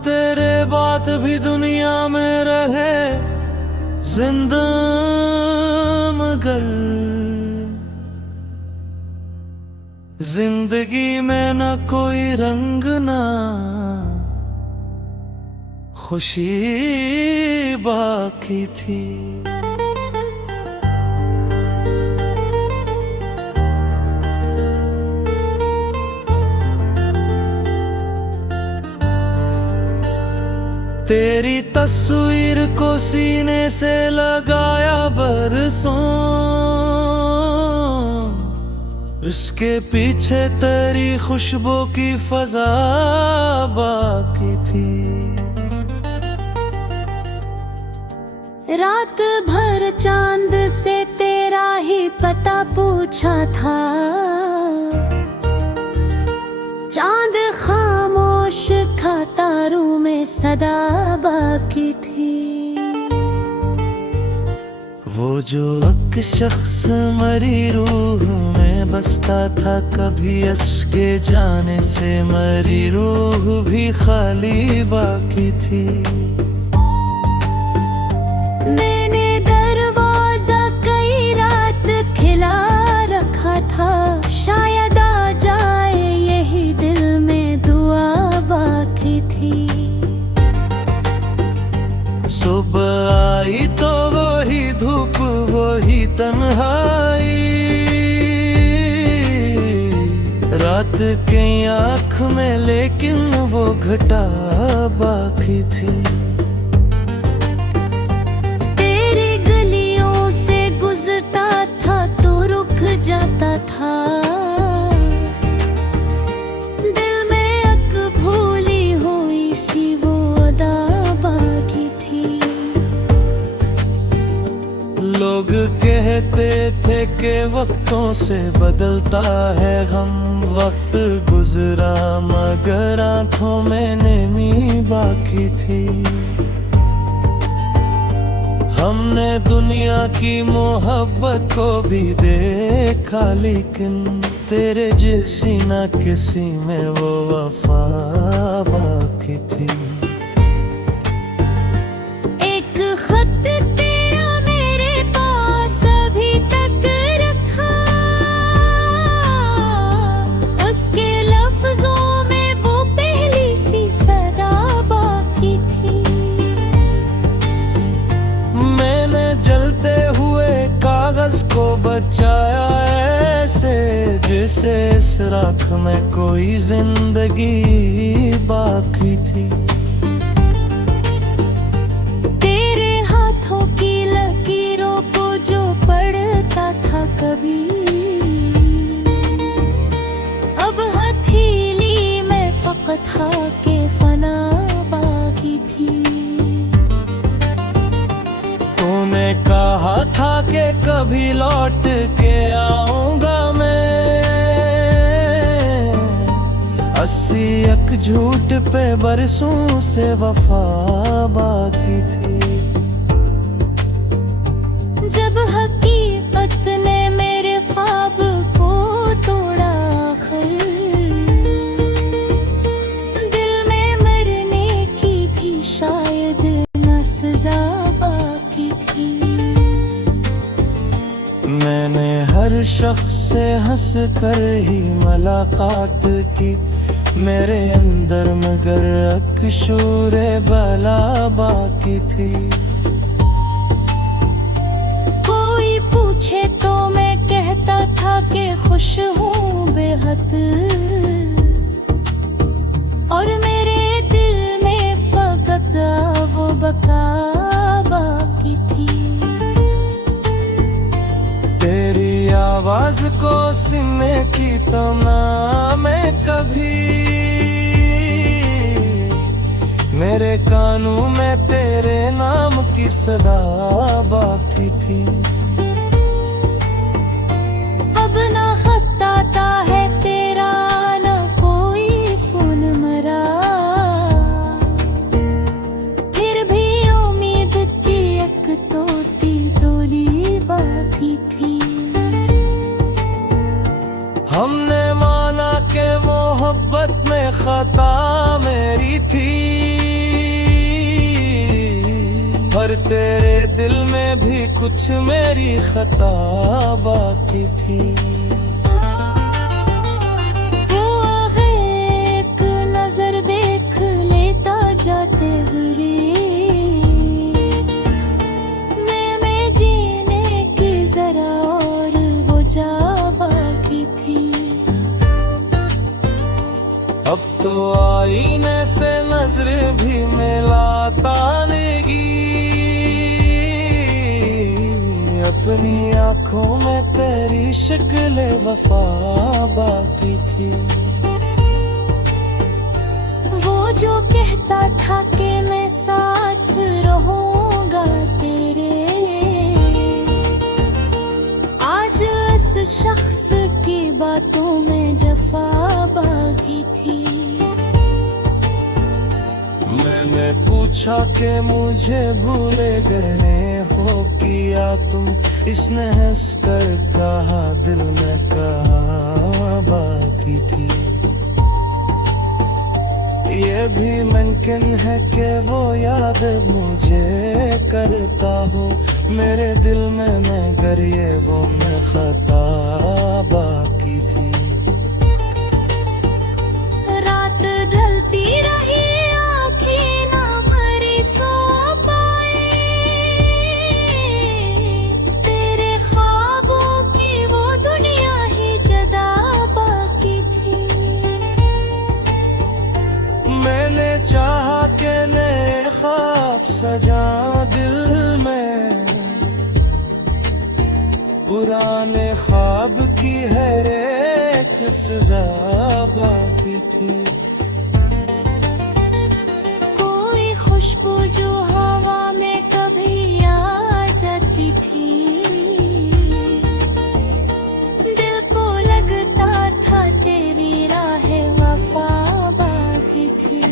तेरे बात भी दुनिया में रहे जिंदा, मगर जिंदगी में न कोई रंग ना खुशी बाकी थी। तेरी तस्वीर को सीने से लगाया बरसों, इसके पीछे तेरी खुशबू की फजा बाकी थी। रात भर चांद से तेरा ही पता पूछा था, चांद खामोश था, तारों में सदा बाकी थी। वो जो एक शख्स मरी रूह में बसता था, कभी इसके जाने से मरी रूह भी खाली बाकी थी। मैंने दरवाजा कई रात खिला रखा था, शायद आ जाए यही दिल में दुआ बाकी थी। सुबह आई तो वही धूप वही तन्हाई, रात की आँख में लेकिन वो घटा बाकी थी। तेरी गलियों से गुजरता था तो रुक जाता था, दिल में एक भूली हुई सी वो अदा बाकी थी। लोग कहते थे कि वक्तों से बदलता है गम, वक्त गुजरा मगर आंखों में नमी बाकी थी। हमने दुनिया की मोहब्बत को भी देखा, लेकिन तेरे जैसी ना किसी में वो वफा बाकी थी। एक खत तेरा मेरे पास अभी तक रखा, उसके लफ्जों में वो पहली सी सदा बाकी थी। मैंने जलते हुए कागज को बचाया ऐसे, जैसे इस राख में कोई जिंदगी बाकी थी। तेरे हाथों की लकीरों को जो पढ़ता था कभी, अब हथेली में फकत था के फना बाकी थी। तूने कहा था कि कभी लौट के आऊंगा मैं, 80 एक झूठ पे बरसों से वफा बाकी थी। जब हकीकत ने मेरे ख्वाब को तोड़ा आखिर, दिल में मरने की भी शायद न सजा बाकी थी। मैंने हर शख्स से हंस कर ही मुलाकात की, मेरे अंदर मगर एक शूरे बला बाकी थी। कोई पूछे तो मैं कहता था कि खुश हूँ बेहद, और मेरे दिल में फकत वो बका बाकी थी। तेरी आवाज को सुनने की तमन्ना में कभी, मेरे कानों में तेरे नाम की सदा बाकी थी। अब ना खत आता है तेरा, ना कोई फोन मरा, फिर भी उम्मीद की एक तोती डोली बाकी थी। हमने माना कि मोहब्बत में खता मेरी थी, तेरे दिल में भी कुछ मेरी खता बाकी थी। तू आगे एक नजर देख लेता जाते हुए, मैं जीने की जरा और वो जा बाकी थी। अब तो आईने से नजर भी मिलाता नेगी, अपनी आंखों में तेरी शक्ल वफा बाकी थी। वो जो कहता था कि मैं साथ रहूंगा तेरे, आज इस शख्स की बातों में जफा बाकी थी। मैंने पूछा कि मुझे भूले गए हो किया तुम, इसने हंस कर कहा दिल में कहा बाकी थी। ये भी मुमकिन है कि वो याद मुझे करता हो मेरे दिल में, मगर ये वो मैं खता बाकी थी। रात ढलती रही आँखें ना भरी सो पाए, तेरे ख्वाबों की वो दुनिया ही जदा बाकी थी। मैंने चाहा कि नए ख्वाब सजा दिल में, पुराने ख्वाब की हर एक सजा बाकी थी। कोई खुशबू जो हवा में कभी आ जाती थी, दिल को लगता था तेरी राह वफा बाकी थी।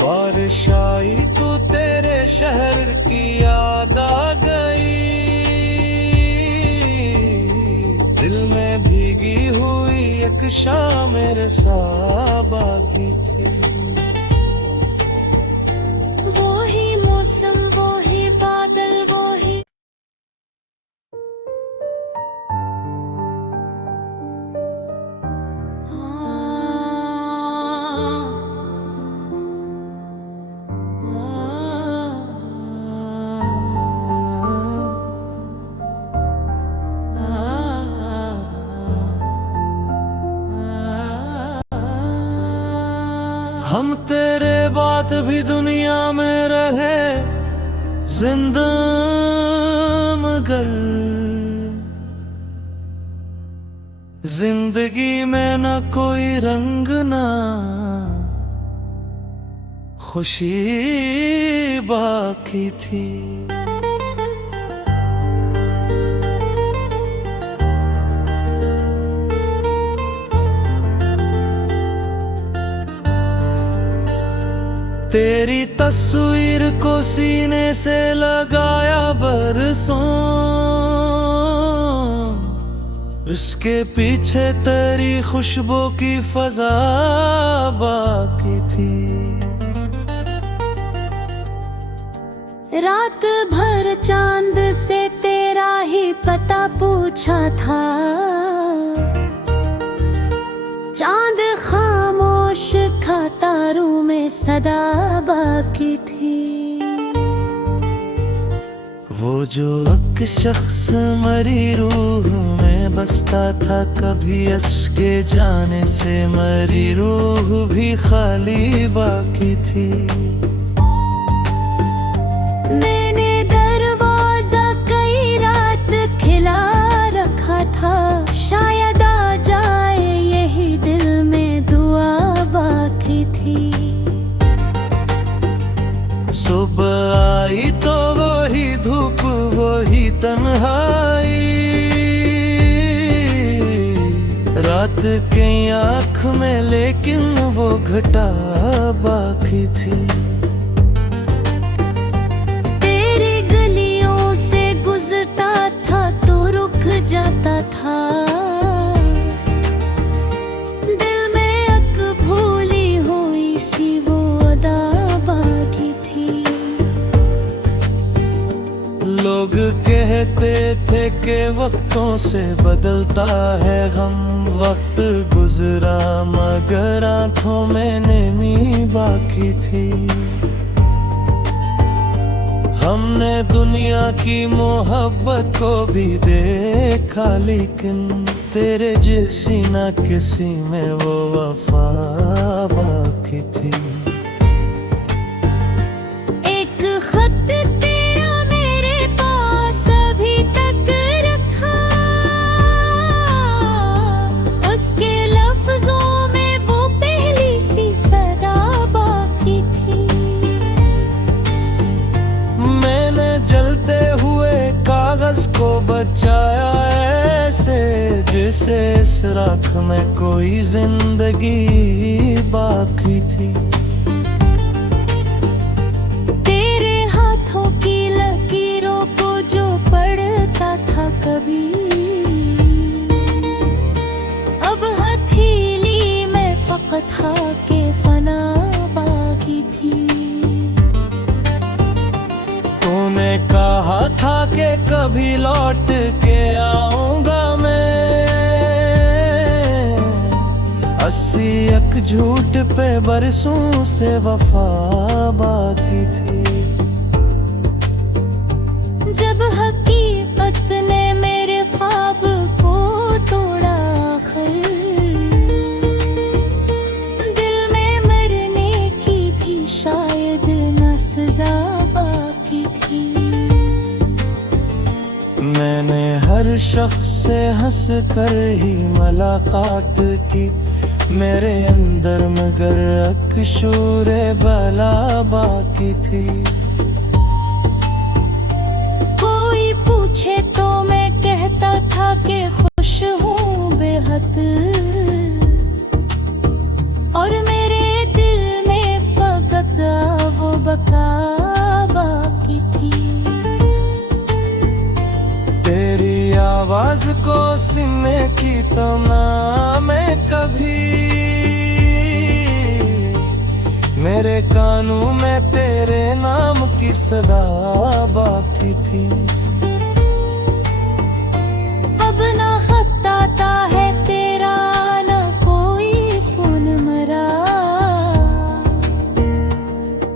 बारिश आई तो तेरे शहर की याद आ गई, दिल में भीगी हुई एक शाम मेरे सा बाकी थी। वो ही मौसम वो ही बादल वो ही हम तेरे बात भी दुनिया में रहे जिंदा, मगर जिंदगी में न कोई रंग ना खुशी बाकी थी। तेरी तस्वीर को सीने से लगाया बरसों, इसके पीछे तेरी खुशबू की फजा बाकी थी। रात भर चांद से तेरा ही पता पूछा था, चांद खामोश था तारों में सदा बाकी थी। वो जो एक शख्स मरी रूह में बसता था, कभी इसके जाने से मरी रूह भी खाली बाकी थी। मैंने दरवाजा कई रात खिला रखा था, शायद आ जाए यही दिल में दुआ बाकी थी। सुबह आई तो वही धूप वही तन्हाई, रात की आँख में लेकिन वो घटा बाकी थी। तेरी गलियों से गुजरता था तो रुक जाता था, दिल में एक भूली हुई सी वो अदा बाकी थी। लोग कहते थे कि वक्तों से बदलता है गम, वक्त गुजरा मगर आंखों में नमी बाकी थी। हमने दुनिया की मोहब्बत को भी देखा, लेकिन तेरे जैसी ना किसी में वो वफा बाकी थी। एक खत तेरा मेरे पास अभी तक रखा, उसके लफ्जों में वो पहली सी सदा बाकी थी। मैंने जलते हुए कागज को बचाया ऐसे, जैसे इस राख में कोई जिंदगी बाकी थी। तेरे हाथों की लकीरों को जो पढ़ता था कभी, अब हथेली में फकत के फना बाकी थी। तूने कहा था कि कभी लौट के आऊंगा मैं, 80 एक झूठ पे बरसों से वफा बाकी थी। जब हकीकत ने मेरे ख्वाब को तोड़ा आखिर, दिल में मरने की भी शायद न सजा बाकी थी। मैंने हर शख्स से हंस कर ही मुलाकात की, मेरे अंदर मगर अकशूरे बला बाकी थी। कोई पूछे तो मैं कहता था कि खुश हूँ बेहद, और मेरे दिल में फकत वो बका बाकी थी। तेरी आवाज को सुनने की तमन्ना में कभी, मेरे कानों में तेरे नाम की सदा बाकी थी। अब ना खत आता है तेरा, ना कोई फोन मरा,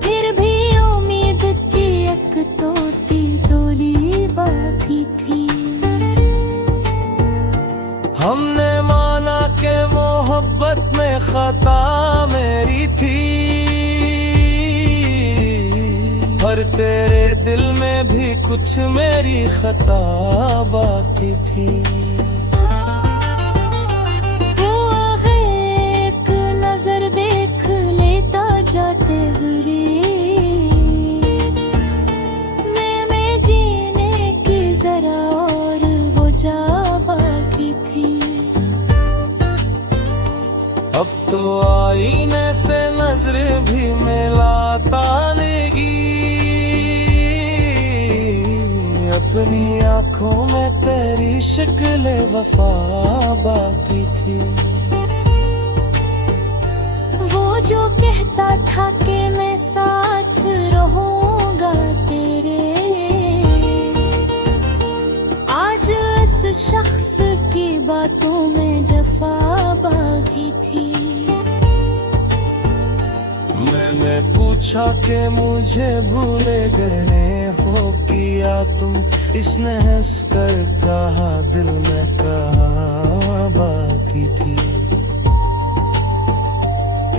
फिर भी उम्मीद की एक तोती डोली बाकी थी। हमने माना कि मोहब्बत में खता मेरी थी, पर तेरे दिल में भी कुछ मेरी खता बाकी थी। वो आगे एक नजर देख लेता जाते हुए, मैं जीने की जरा और वो जा बाकी थी। अब तो आईने से नजर भी मिलाता नेगी, अपनी आंखों में तेरी शक्ल वफा बाकी थी। वो जो कहता था कि मैं साथ रहूंगा तेरे, आज इस शख्स की बातों में जफा बाकी थी। मैंने पूछा कि मुझे भूले गए हो किया तुम, इसने हंस कर कहा दिल में कहा बाकी थी।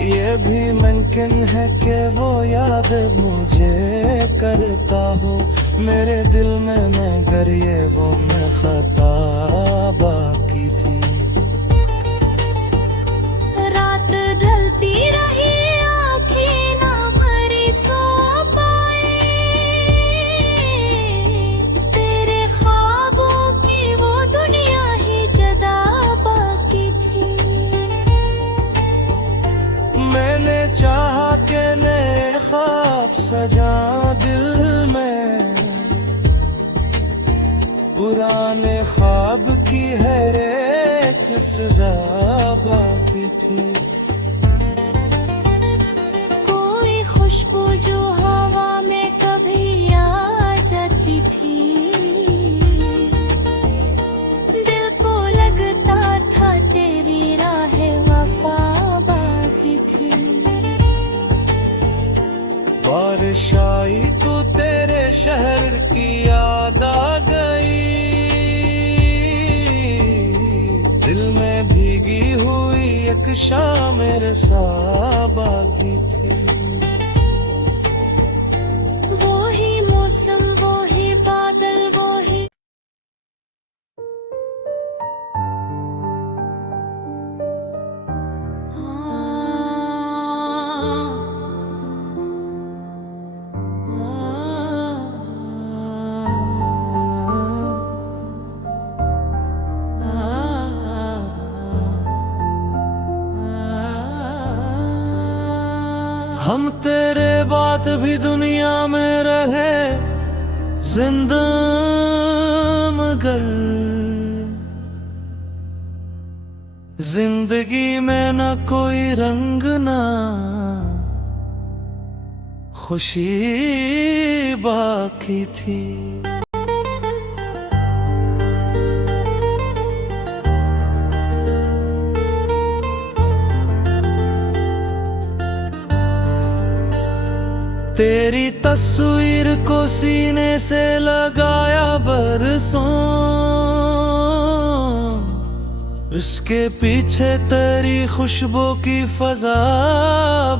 ये भी मुमकिन है कि वो याद मुझे करता हो मेरे दिल में, मगर ये वो मैं खता बाकी थी। रात ढलती रही, आँखें ना भरी सो पाए, तेरे ख्वाबों की वो दुनिया ही जदा बाकी थी। मैंने चाहा कि नए ख्वाब सजा दिल में, पुराने ख्वाब की हर एक सजा बाकी थी। कोई खुशबू जो हवा में कभी आ जाती थी, एक शाम मेरे साथ बाकी थी। वो ही मौसम, वो ही बादल, वो ही हम तेरे बात भी दुनिया में रहे जिंदा, मगर जिंदगी में न कोई रंग ना खुशी बाकी थी। तेरी तस्वीर को सीने से लगाया बरसों, इसके पीछे तेरी खुशबू की फजा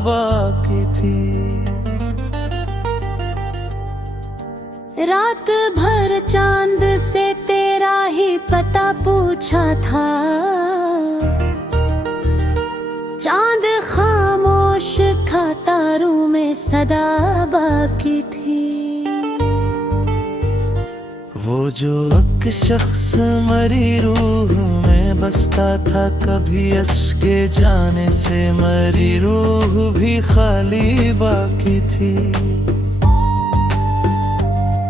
बाकी थी। रात भर चांद से तेरा ही पता पूछा था, चांद खामोश था, तारों में सदा बाकी थी। वो जो एक शख्स मरी रूह में बसता था, कभी इसके जाने से मरी रूह भी खाली बाकी थी।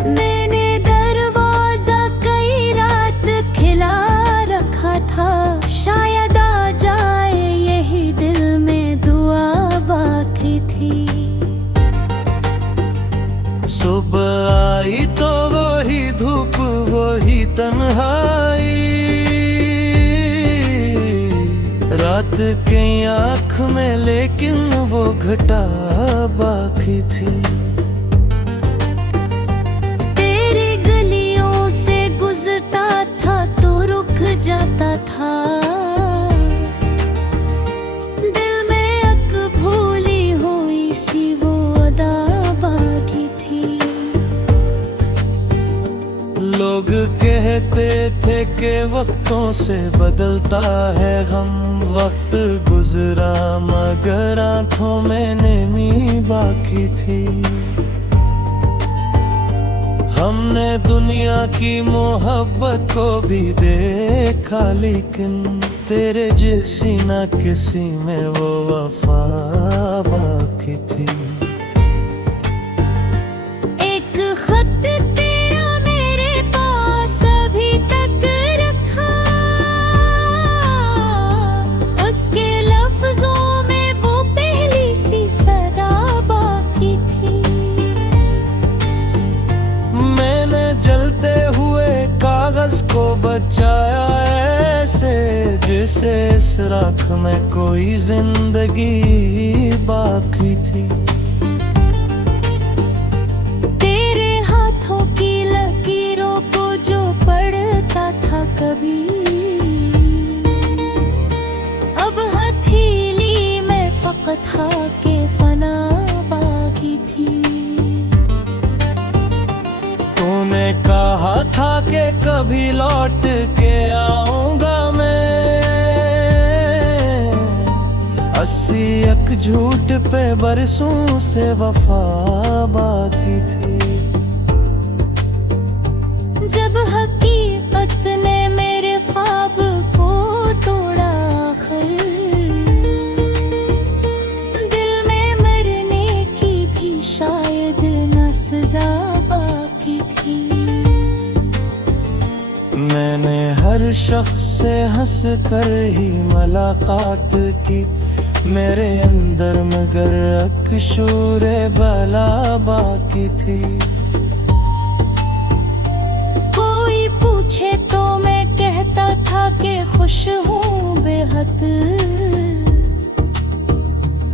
मैंने दरवाजा कई रात खिला रखा था, शायद आ जाए यही दिल में दुआ बाकी थी। सुबह आई तो वही धूप, वही तन्हाई, रात की आँख में लेकिन वो घटा बाकी थी। तेरी गलियों से गुजरता था तो रुक जाता था, दिल में एक भूली हुई सी वो अदा बाकी थी। लोग कहते थे कि वक्तों से बदलता है गम, वक्त गुजरा मगर आंखों में नमी बाकी थी। हमने दुनिया की मोहब्बत को भी देखा, लेकिन तेरे जैसी ना किसी में वो वफा बाकी थी। एक खत तेरा मेरे पास अभी तक रखा, उसके लफ्जों में वो पहली सी सदा बाकी थी। मैंने जलते हुए कागज को बचाया ऐसे, जैसे इस राख में कोई जिंदगी बाकी थी। तेरे हाथों की लकीरों को जो पढ़ता था कभी, अब हथेली में फकत था के फना बाकी थी। तूने कहा था कि कभी लौट के आऊंगा मैं, 80 एक झूठ पे बरसों से वफा बाकी थी। जब हकीकत ने मेरे ख्वाब को तोड़ा आखिर, दिल में मरने की भी शायद न सजा बाकी थी। मैंने हर शख्स से हंस कर ही मुलाकात की, मेरे अंदर मगर एक शूरे बला बाकी थी। कोई पूछे तो मैं कहता था कि खुश हूँ बेहद,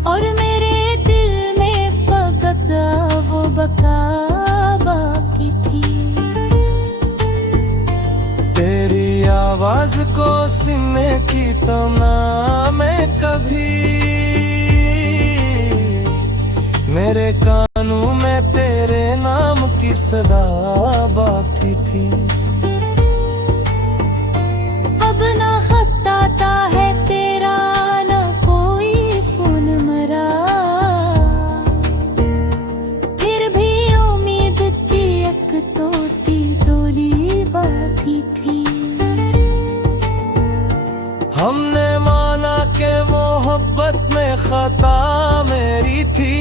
और मेरे दिल में फकत वो बका बाकी थी। तेरी आवाज को सुनने की तमन्ना में कभी मेरे कानों में तेरे नाम की सदा बाकी थी। अब ना खत आता है तेरा, ना कोई फोन मरा, फिर भी उम्मीद की एक तोती डोली बाकी थी। हमने माना के मोहब्बत में खता मेरी थी,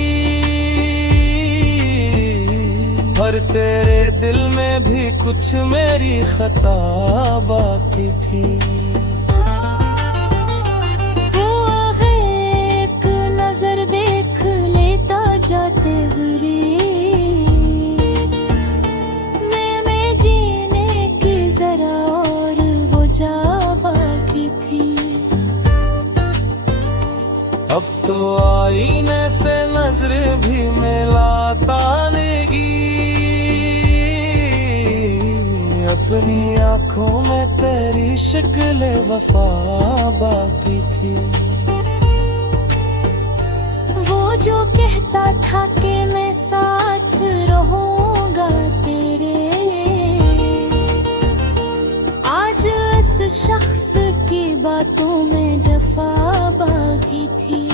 पर तेरे दिल में भी कुछ मेरी खता बाकी थी। वो आगे एक नजर देख लेता जाते हुए, मैं जीने की जरा और वो जा बाकी थी। अब तो आईने से नजर भी मिलाता नेगी, अपनी आंखों में तेरी शक्ल वफा बाकी थी। वो जो कहता था कि मैं साथ रहूंगा तेरे, आज इस शख्स की बातों में जफा बाकी थी।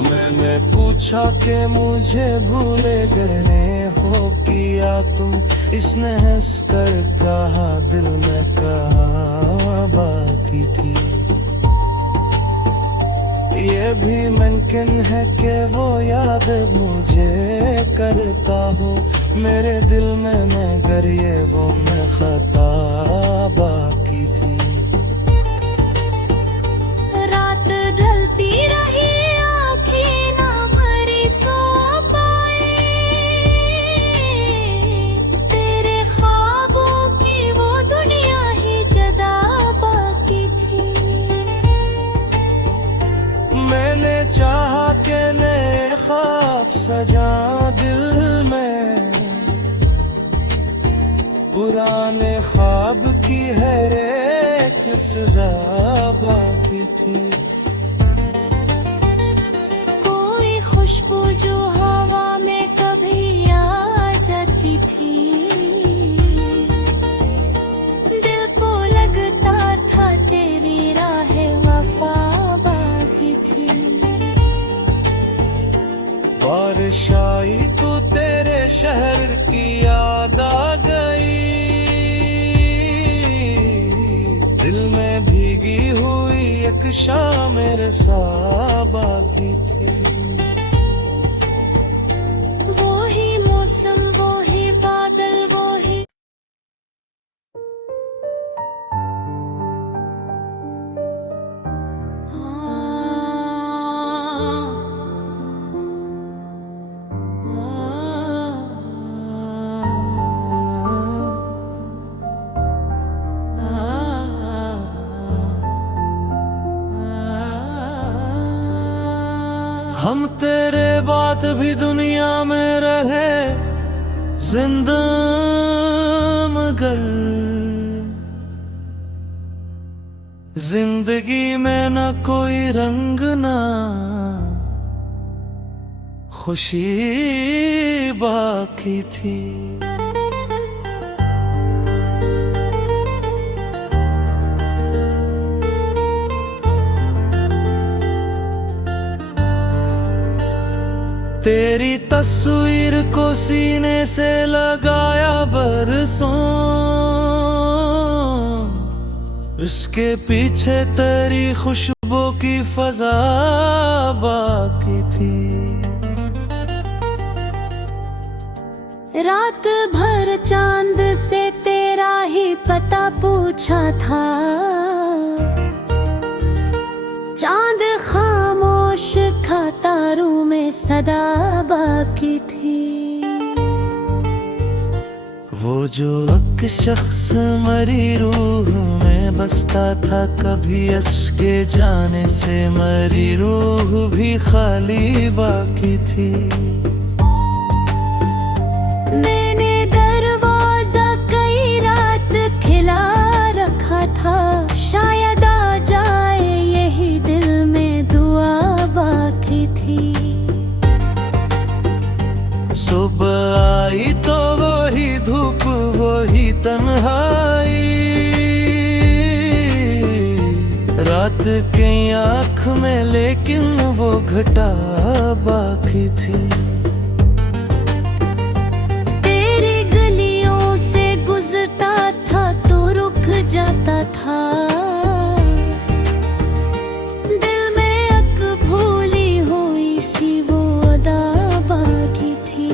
मैंने पूछा कि मुझे भूले गए हो किया तुम, इसने हंस कर कहा दिल में कहा बाकी थी। ये भी मुमकिन है कि वो याद मुझे करता हो मेरे दिल में, मगर ये वो मैं खता बाकी थी। रात ढलती रही, आँखें ना भरी सो पाए, तेरे ख्वाबों की वो दुनिया ही जदा बाकी थी। मैंने चाहा कि नए ख्वाब सजा दिल में, पुराने ख्वाब की हर एक सजा बाकी थी। कोई खुशबू जो हवा में कभी आ जाती थी, दिल को लगता था तेरी राह वफा बाकी थी। बारिश आई तो तेरे शहर की याद आ गई, दिल में भीगी हुई एक शाम मेरे सा बाकी थी। वो ही मौसम, वो ही बादल, वो ही हम तेरे बात भी दुनिया में रहे जिंदा, मगर जिंदगी में न कोई रंग ना खुशी बाकी थी। तेरी तस्वीर को सीने से लगाया बरसों, इसके पीछे तेरी खुशबू की फजा बाकी थी। रात भर चांद से तेरा ही पता पूछा था, चांद खामोश था, तारों में सदा बाकी थी। वो जो एक शख्स मरी रूह में बसता था, कभी इसके जाने से मरी रूह भी खाली बाकी थी। मैंने दरवाजा कई रात तन्हाई, रात की आँख में लेकिन वो घटा बाकी थी। तेरे गलियों से गुजरता था तो रुक जाता था, दिल में अक भूली हुई सी वो अदा बाकी थी।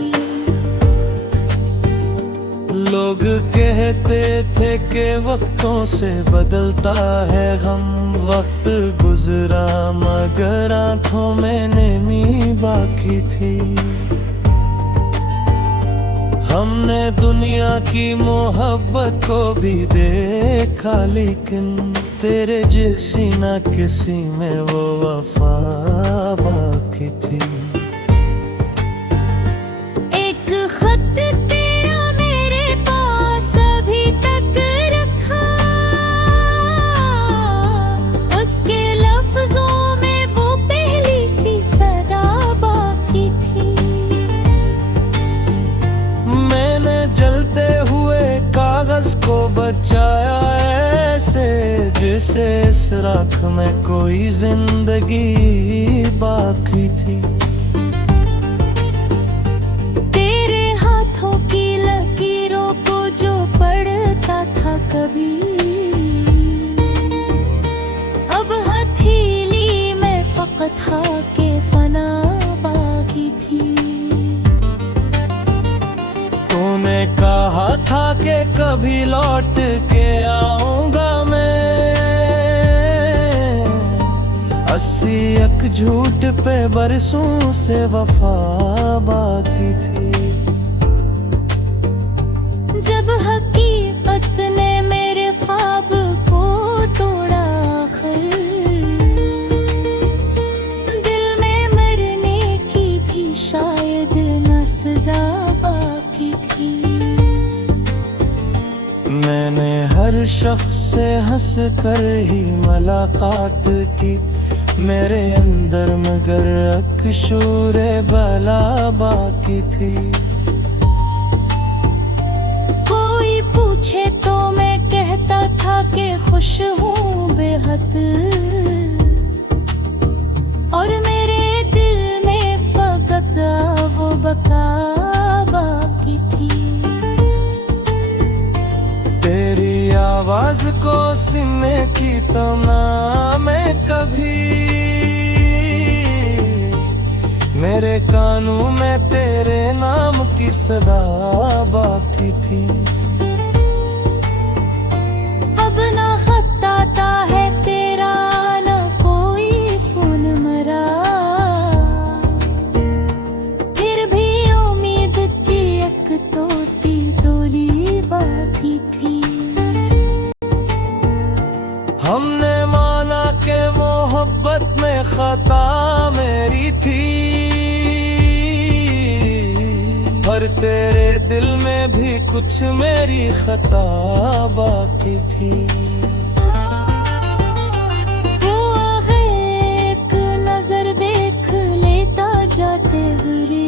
लोग कहते थे कि वक्तों से बदलता है गम, वक्त गुजरा मगर आंखों में नमी बाकी थी। हमने दुनिया की मोहब्बत को भी देखा लेकिन तेरे जैसी ना किसी में वो वफा बाकी थी। एक खत तेरा मेरे पास अभी तक रखा, उसके लफ्जों में वो पहली सी सदा बाकी थी। मैंने जलते हुए कागज को बचाया ऐसे जैसे इस राख में कोई जिंदगी बाकी थी। तेरे हाथों की लकीरों को जो पढ़ता था कभी, अब हथेली में फकत था के फना बाकी थी। तूने कहा था कि कभी लौट के आऊंगा मैं, 80 एक झूठ पे बरसों से वफा बाकी थी। जब हकीकत ने मेरे ख्वाब को तोड़ा आखिर, दिल में मरने की भी शायद न सजा बाकी थी। मैंने हर शख्स से हंस कर ही मुलाकात की, मेरे अंदर मगर अकशूरे बला बाकी थी। कोई पूछे तो मैं कहता था कि खुश हूँ बेहद, और मेरे दिल में फकत वो बका बाकी थी। तेरी आवाज को सुनने की तमन्ना में कभी, मेरे कानों में तेरे नाम की सदा बाकी थी। अब ना खत आता है तेरा ना कोई फोन मरा, फिर भी उम्मीद की एक तोती डोली बाकी थी। हमने माना कि मोहब्बत में खता मेरी थी, पर तेरे दिल में भी कुछ मेरी खता बाकी थी। वो आगे एक नजर देख लेता जाते हुए,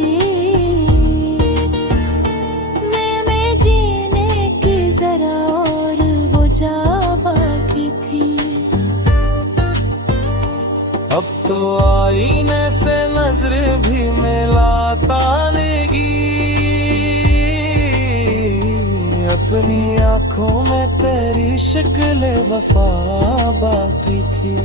मैं जीने की जरा और वो जा बाकी थी। अब तो आईने से नजर भी मिलाता नेगी, अपनी आंखों में तेरी शक्ल वफा बाकी थी।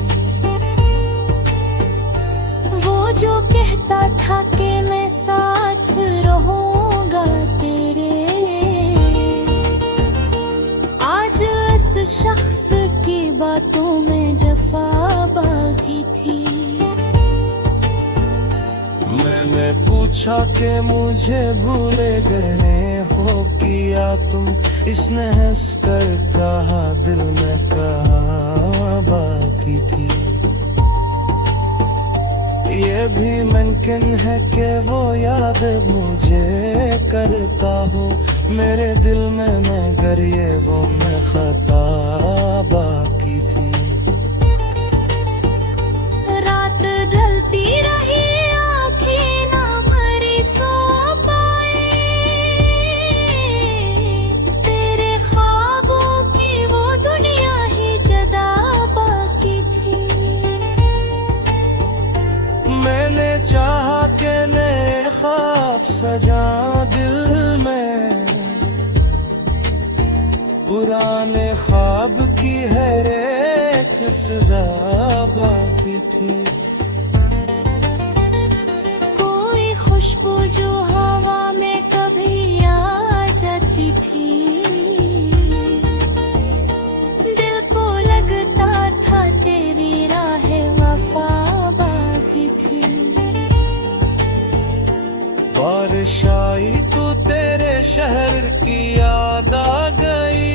वो जो कहता था कि मैं साथ रहूंगा तेरे, आज इस शख्स की बातों में जफा बाकी थी। मैंने पूछा कि मुझे भूले गए हो किया तुम, इसने हंस कर कहा दिल में कहा बाकी थी। ये भी मुमकिन है कि वो याद मुझे करता हो मेरे दिल में, मगर ये वो मैं खता बाकी थी। रात ढलती रही आँखें ना मरी सो पाए, तेरे ख्वाब पुराने ख्वाब की हर एक सजा बाकी थी। कोई खुशबू जो हवा में कभी आ जाती थी, दिल को लगता था तेरी राह वफा बाकी थी। बारिश आई तो तेरे शहर की याद आ गई,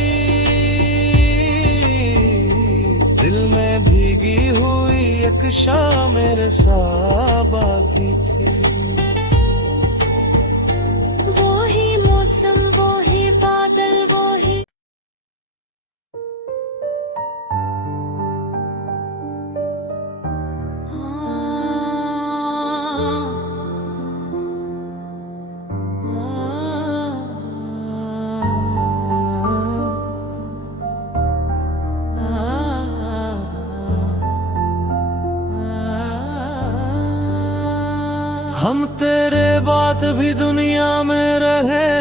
दिल में भीगी हुई एक शाम मेरे साथ बाकी थी। वो ही मौसम, वो ही बादल, वो ही हम तेरे बात भी दुनिया में रहे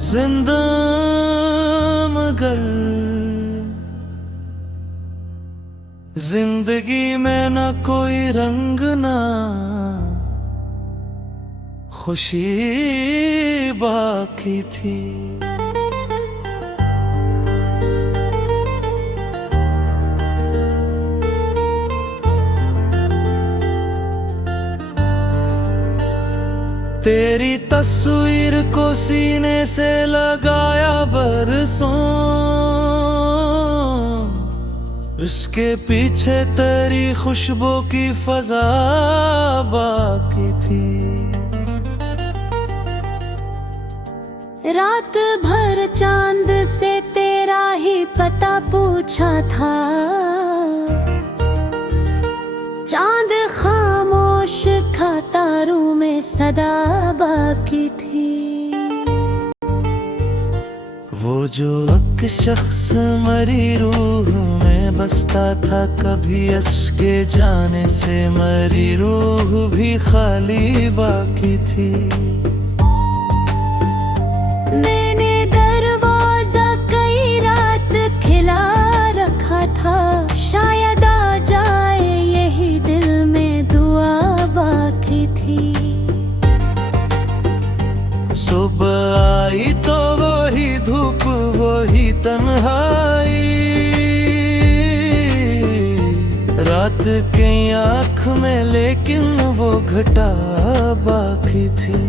जिंदा, मगर जिंदगी में न कोई रंग ना खुशी बाकी थी। तेरी तस्वीर को सीने से लगाया बरसों, इसके पीछे तेरी खुशबू की फजा बाकी थी। रात भर चांद से तेरा ही पता पूछा था, चांद खामोश था, तारों में सदा बाकी थी। वो जो एक शख्स मरी रूह में बसता था, कभी इसके जाने से मरी रूह भी खाली बाकी थी। मैंने दरवाजा कई रात खिला रखा था, शायद आ जाए यही दिल में दुआ बाकी थी। सुबह आई तो वही धूप, वही तन्हाई, रात की आँख में लेकिन वो घटा बाकी थी।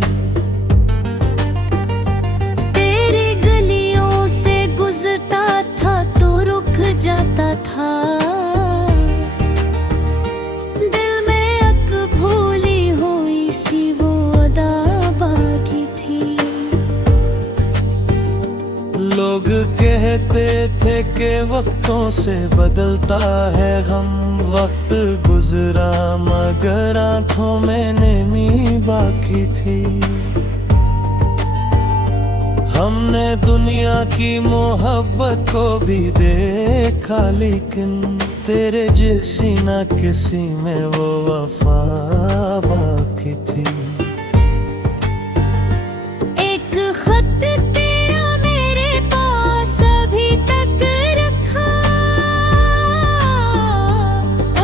तेरी गलियों से गुजरता था तो रुक जाता था, दिल में एक भूली हुई सी वो अदा बाकी थी। लोग कहते थे कि वक्तों से बदलता है गम, वक्त गुजरा मगर आंखों में नमी बाकी थी। हमने दुनिया की मोहब्बत को भी देखा, लेकिन तेरे जैसी ना किसी में वो वफा बाकी थी। एक खत तेरा मेरे पास अभी तक रखा,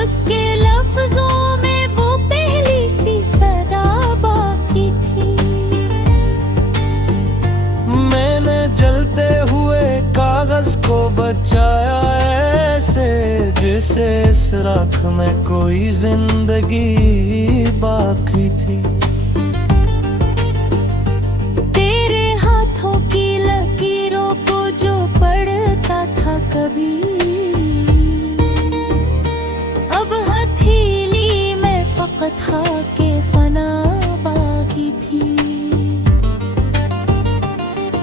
उसके लफ्जों में वो पहली सी सदा बाकी थी। मैंने जलते हुए कागज को बचाया ऐसे, जैसे इस राख में कोई जिंदगी बाकी थी। तेरे हाथों की लकीरों को जो पढ़ता था कभी, अब हथेली में फकत था के फना बाकी थी।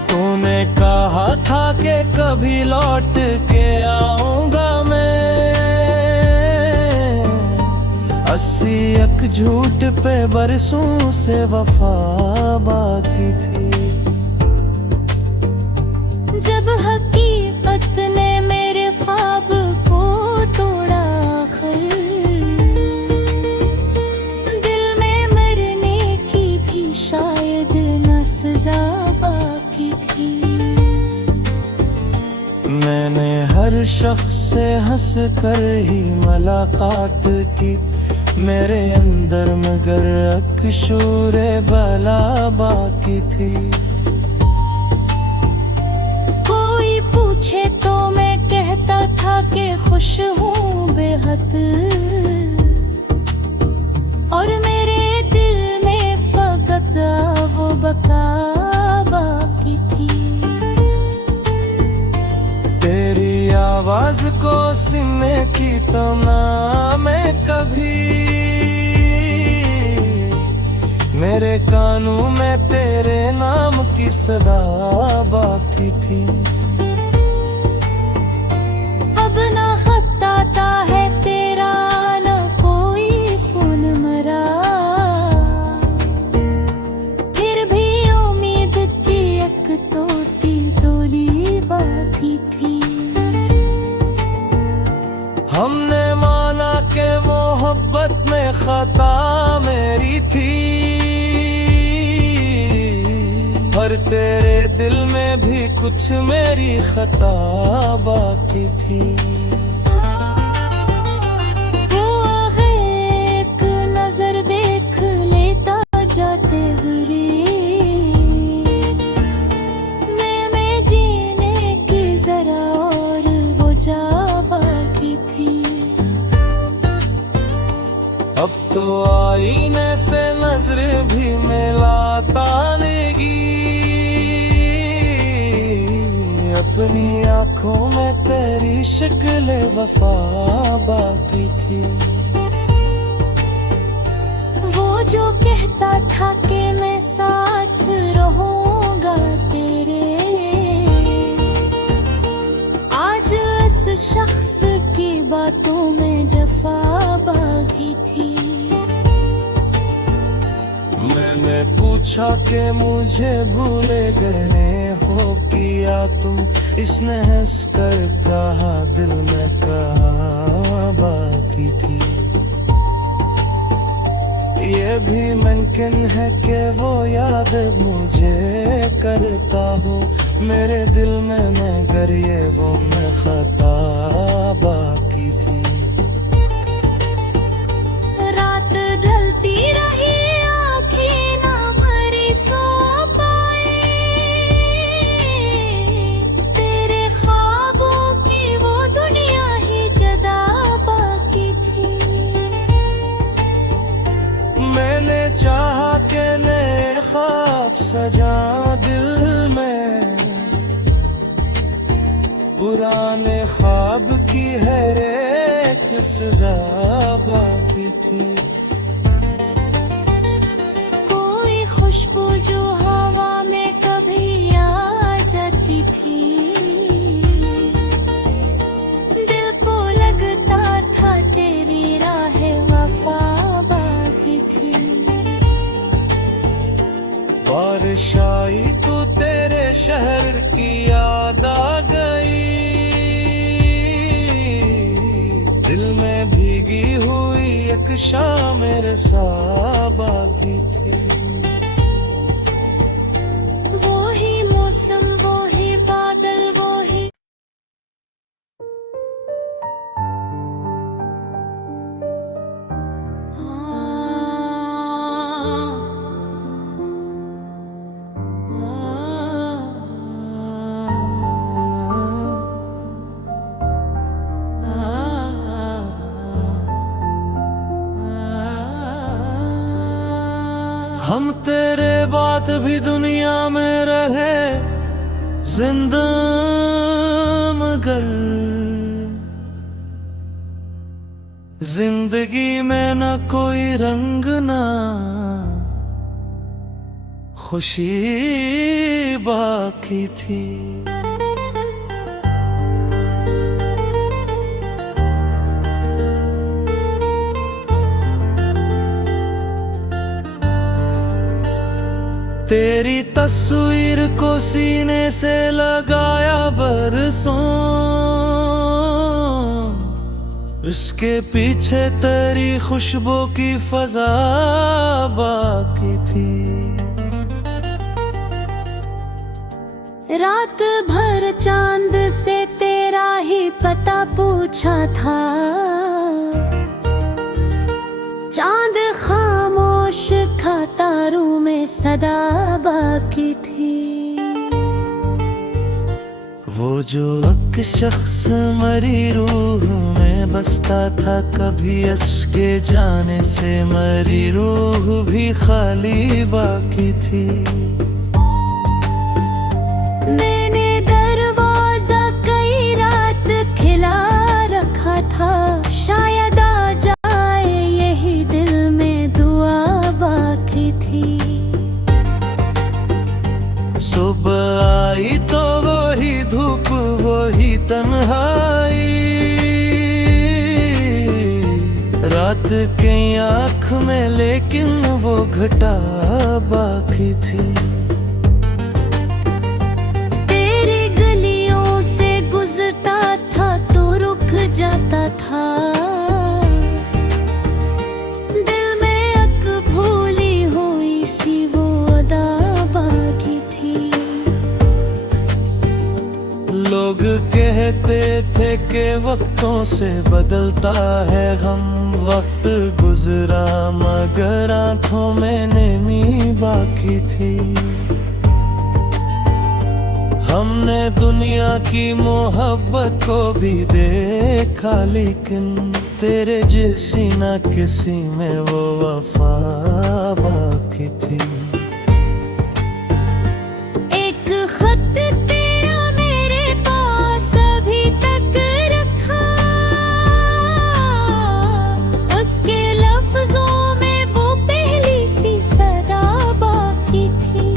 तूने कहा था कि कभी लौट के आऊंगा मैं, 80 एक झूठ पे बरसों से वफा बाकी थी। जब हकीकत ने मेरे ख्वाब को तोड़ा आखिर, दिल में मरने की भी शायद न सजा बाकी थी। शख्स से हंस कर ही मुलाकात की, मेरे अंदर मगर अकशूरे बला बाकी थी। कोई पूछे तो मैं कहता था कि खुश हूँ बेहद, और मेरे दिल में फकत वो बका बाकी थी। तेरी आवाज को सुनने की तमन्ना में कभी मेरे कानों में तेरे नाम की सदा बाकी थी। अब ना खत आता है तेरा, ना कोई फोन मरा, फिर भी उम्मीद की एक तोती डोली बाकी थी। हमने माना के मोहब्बत में खता मेरी थी, पर तेरे दिल में भी कुछ मेरी खता बाकी थी। जो आगे एक नजर देख लेता जाते हुए, मैं जीने की जरा और वो जा बाकी थी। अब तो आईने से नजर भी मिलाता नेगी, अपनी आंखों में तेरी शक्ल वफा बाकी थी। वो जो कहता था कि मैं साथ रहूंगा तेरे, आज इस शख्स की बातों में जफा बाकी थी। मैंने पूछा कि मुझे भूले गए हो किया तुम, इसने हंस कर कहा दिल में कहा बाकी थी। ये भी मुमकिन है कि वो याद मुझे करता हो, मेरे दिल में मगर ये वो मैं खता बाकी थी। रात ढलती रही, चाहा के नए ख्वाब सजा दिल में, पुराने ख्वाब की हर एक सजा बाकी थी। कोई खुशबू जो हवा में कभी आ जाती थी, दिल को लगता था तेरी राह वफा बाकी थी। बारिश आई तो तेरे शहर की याद आ गई, दिल में भीगी हुई एक शाम मेरे साथ बाकी थी। वो ही मौसम, वो ही बादल, वो ही हम तेरे बात भी दुनिया में रहे जिंदा, मगर जिंदगी में न कोई रंग ना खुशी बाकी थी। तेरी तस्वीर को सीने से लगाया बरसों, इसके पीछे तेरी खुशबू की फजा बाकी थी। रात भर चांद से तेरा ही पता पूछा था, चांद खामोश था, तारों में सदा बाकी थी। वो जो एक शख्स मरी रूह में बसता था, कभी इसके जाने से मरी रूह भी खाली बाकी थी। मैंने दरवाजा कई रात खिला रखा था, शायद आ जाए यही दिल में दुआ बाकी थी। सुबह आई तो वही धूप वही तन्हाई, रात की आँख में लेकिन वो घटा बाकी थी। तेरे गलियों से गुजरता था तो रुक जाता था, दिल में एक भूली हुई सी वो अदा बाकी थी। लोग कहते थे कि वक्तों से बदलता है गम, वक्त गुजरा मगर आंखों में नमी बाकी थी। हमने दुनिया की मोहब्बत को भी देखा, लेकिन तेरे जैसी ना किसी में वो वफा बाकी थी। एक खत तेरा मेरे पास अभी तक रखा, उसके लफ्जों में वो पहली सी सदा बाकी थी।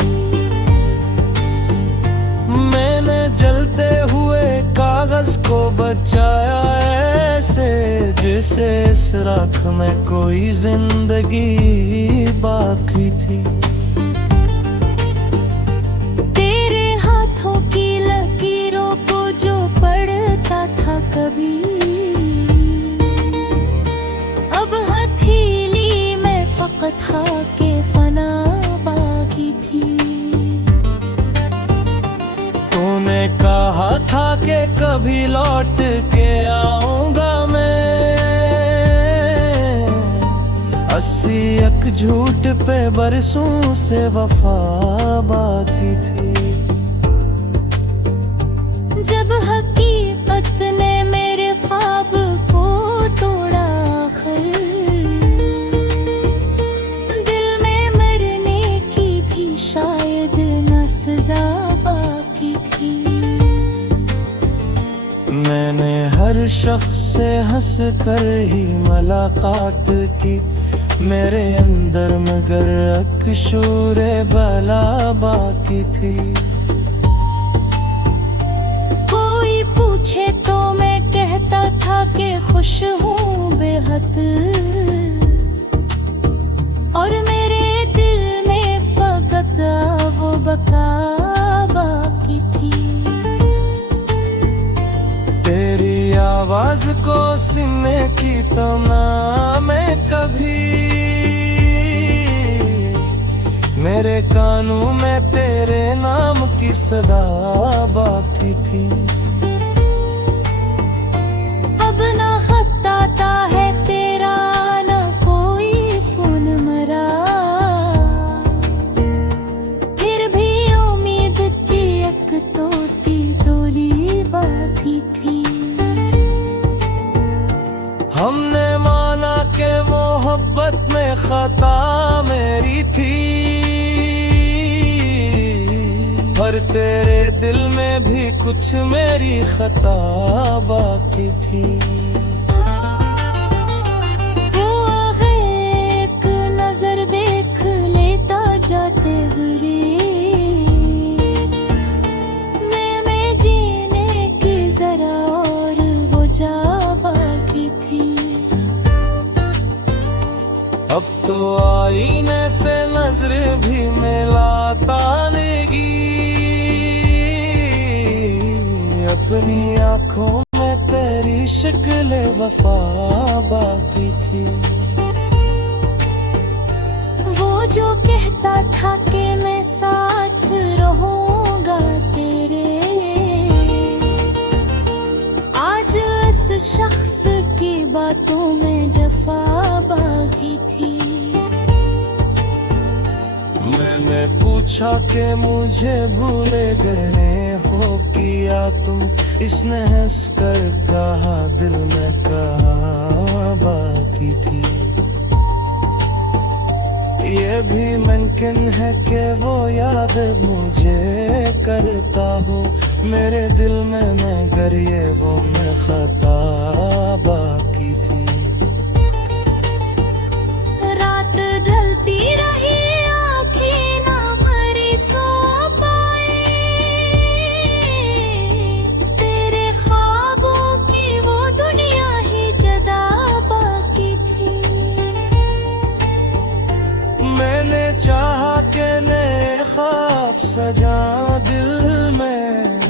मैंने जलते हुए कागज को बचाया ऐसे, जैसे इस राख में कोई जिंदगी बाकी थी। तेरे हाथों की लकीरों को जो पढ़ता था कभी, अब हथेली में फकत था के फना बाकी थी। तूने कहा था कि कभी लौट के आऊंगा मैं, 80 एक झूठ पे बरसों से वफा बाकी थी। जब हकीकत ने मेरे ख्वाब को तोड़ा आखिर, दिल में मरने की भी शायद न सजा बाकी थी। मैंने हर शख्स से हंस कर ही मुलाकात की, मेरे अंदर मगर एक शूरे बला बाकी थी। कोई पूछे तो मैं कहता था कि खुश हूँ बेहद, और मेरे दिल में फकत वो बका बाकी थी। तेरी आवाज को सुनने की तमन्ना में कभी, मेरे कानों में तेरे नाम की सदा बाकी थी। अब ना खत आता है तेरा, ना कोई फोन मरा, फिर भी उम्मीद की एक तोती डोली बाकी थी। हमने माना कि मोहब्बत में खता मेरी थी, पर तेरे दिल में भी कुछ मेरी खता बाकी थी। वो आगे एक नजर देख लेता जाते हुए, मैं जीने की जरा और वो जा बाकी थी। अब तो आईने से नजर भी मिलाता नेगी, अपनी आंखों में तेरी शक्ल वफा बाकी थी। वो जो कहता था कि मैं साथ रहूंगा तेरे, आज सोचा कि मुझे भूले गए हो किया तुम, इसने हंस कर कहा दिल में कहा बाकी थी। ये भी मुमकिन है कि वो याद मुझे करता हो मेरे दिल में, मगर ये वो मैं खता बाकी थी। रात ढलती रही आँखें ना भरी सो पाए, तेरे ख्वाबों की वो दुनिया ही जदा बाकी थी। मैंने चाहा कि नए ख्वाब सजा दिल में,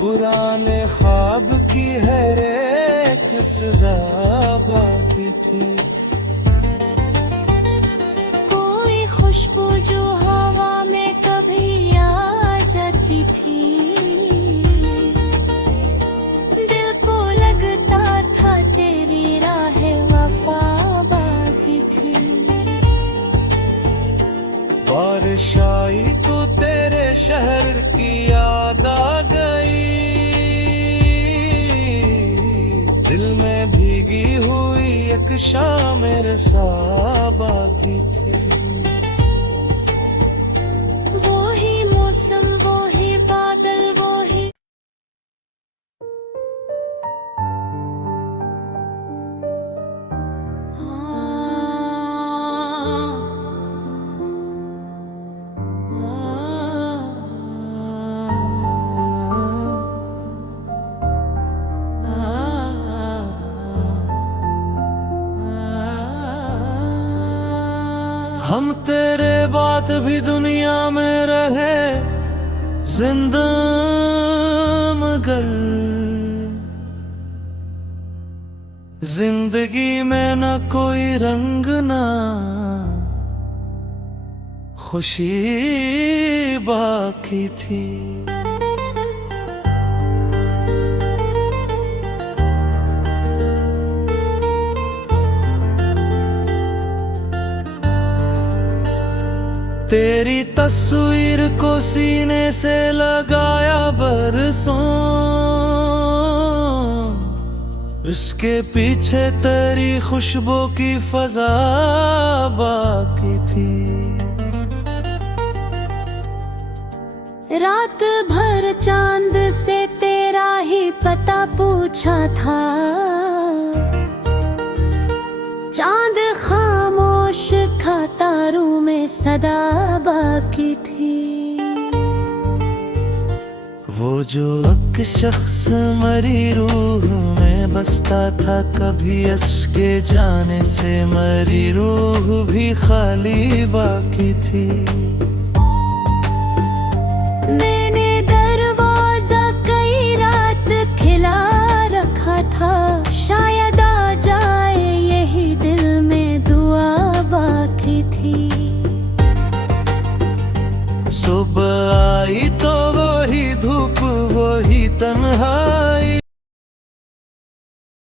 पुराने ख्वाब की हर एक सजा बाकी थी। कोई खुशबू जो हवा में कभी आ जाती थी, दिल को लगता था तेरी राह वफा बाकी थी। बारिश आई तो तेरे शहर की याद आ गई, दिल में भीगी हुई एक शाम मेरे सा बाकी थी। वो ही मौसम वो ही बादल वो ही हम तेरे बात भी दुनिया में रहे जिंदा, मगर जिंदगी में न कोई रंग ना खुशी बाकी थी। तेरी तस्वीर को सीने से लगाया बरसों, इसके पीछे तेरी खुशबू की फजा बाकी थी। रात भर चांद से तेरा ही पता पूछा था, चांद खामोश था तारों में सदा बाकी थी। वो जो एक शख्स मरी रूह में बसता था, कभी उसके जाने से मरी रूह भी खाली बाकी थी। मैंने दरवाजा कई रात खिला रखा था, शायद आ जाए यही दिल में दुआ बाकी थी। सुबह आई तो वही धूप वही तन्हाई,